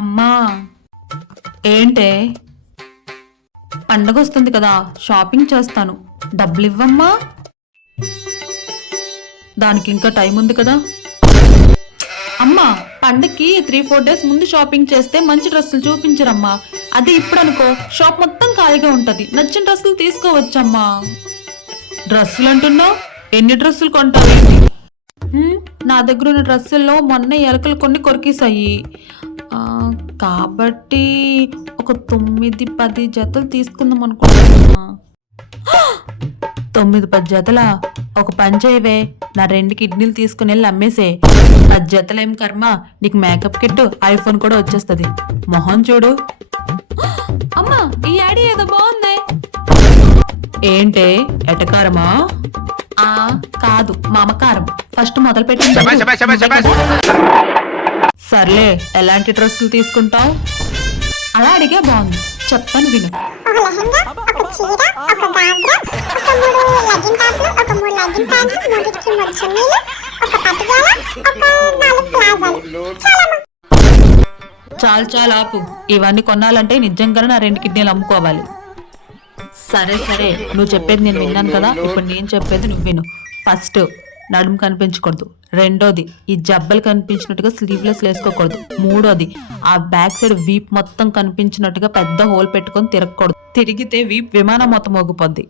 అమ్మా ఏంటే పండగ వస్తుంది కదా షాపింగ్ చేస్తాను డబ్బులు ఇవ్వమ్మా. దానికి ఇంకా టైం ఉంది కదా అమ్మా. పండగకి 3-4 days ముందు షాపింగ్ చేస్తే మంచి డ్రెస్సులు చూపించరమ్మా. అదే ఇప్పుడు అనుకో షాప్ మొత్తం ఖాళీగా ఉంటది. నచ్చిన డ్రెస్సులు తీసుకోవచ్చమ్మా. డ్రెస్సులు అంటున్నావు, ఎన్ని డ్రెస్సులు కొంటావేంటి? నా దగ్గర ఉన్న డ్రెస్సుల్లో మొన్న ఎలకలు కొన్ని కొరికేసాయి కాబట్టి ఒక 9-10 జతలు తీసుకుందాం అనుకుంటున్నా. 9-10 జతలా? ఒక పని చేయవే, నా 2 కిడ్నీలు తీసుకుని వెళ్ళి అమ్మేసే. 10 జతలేం కర్మ, నీకు మేకప్ కిట్, ఐఫోన్ కూడా వచ్చేస్తుంది. మొహం చూడు. అమ్మా ఈ ఐడియా ఏదో బాగుంది. ఏంటే ఎటకారమా? కాదు మమకారం. ఫస్ట్ మొదలు పెట్టి. సర్లే, ఎలాంటి డ్రెస్సులు తీసుకుంటావు? అలా అడిగే బాగుంది, చెప్తాను విను. చాలు చాలు ఆపు. ఇవన్నీ కొనాలంటే నిజంగానే నా 2 కిడ్నీలు అమ్ముకోవాలి. సరే సరే, నువ్వు చెప్పేది నేను విన్నాను కదా, ఇప్పుడు నేను చెప్పేది నువ్వు విను. ఫస్ట్ నడుము కనిపించకూడదు. రెండోది ఈ జబ్బలు కనిపించినట్టుగా స్లీవ్లెస్ వేసుకోకూడదు. మూడోది ఆ బ్యాక్ సైడ్ వీప్ మొత్తం కనిపించినట్టుగా పెద్ద హోల్ పెట్టుకొని తిరగకూడదు. తిరిగితే వీప్ విమానం మొత్తం మోగిపోద్ది.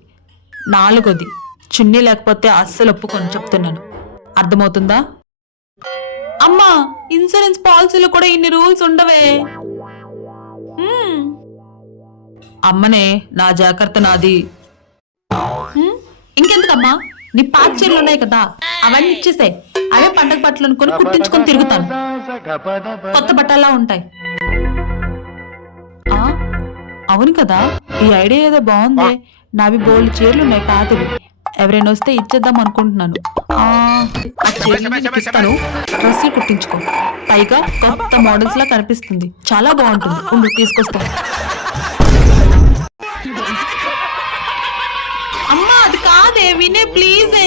నాలుగోది చున్నీ లేకపోతే అస్సలు ఒప్పుకొని చెప్తున్నాను. అర్థమవుతుందా? అమ్మా ఇన్సూరెన్స్ పాలసీలో కూడా ఇన్ని రూల్స్ ఉండవే. అమ్మనే, నా జాగ్రత్త నాది. ఇంకెందుకమ్మా, నీ పాత చీరలు ఉన్నాయి కదా అవన్నీ ఇచ్చేసే. అవే పండగ బట్టలు అనుకుని కుట్టించుకొని తిరుగుతాను. కొత్త బట్టలా ఉంటాయి. అవును కదా, ఈ ఐడియా ఏదో బాగుంది. నావి బోల్డ్ చీరలు ఉన్నాయి పాతవి. ఎవరైనా వస్తే ఇచ్చేద్దాం అనుకుంటున్నాను. ఆ చీరలు ఇస్తాను, డ్రెస్సులు కుట్టించుకో. పైగా కొత్త మోడల్స్ లా కనిపిస్తుంది, చాలా బాగుంటుంది. ఉండు తీసుకొస్తాను. అమ్మా అది కాదే, వినే ప్లీజే.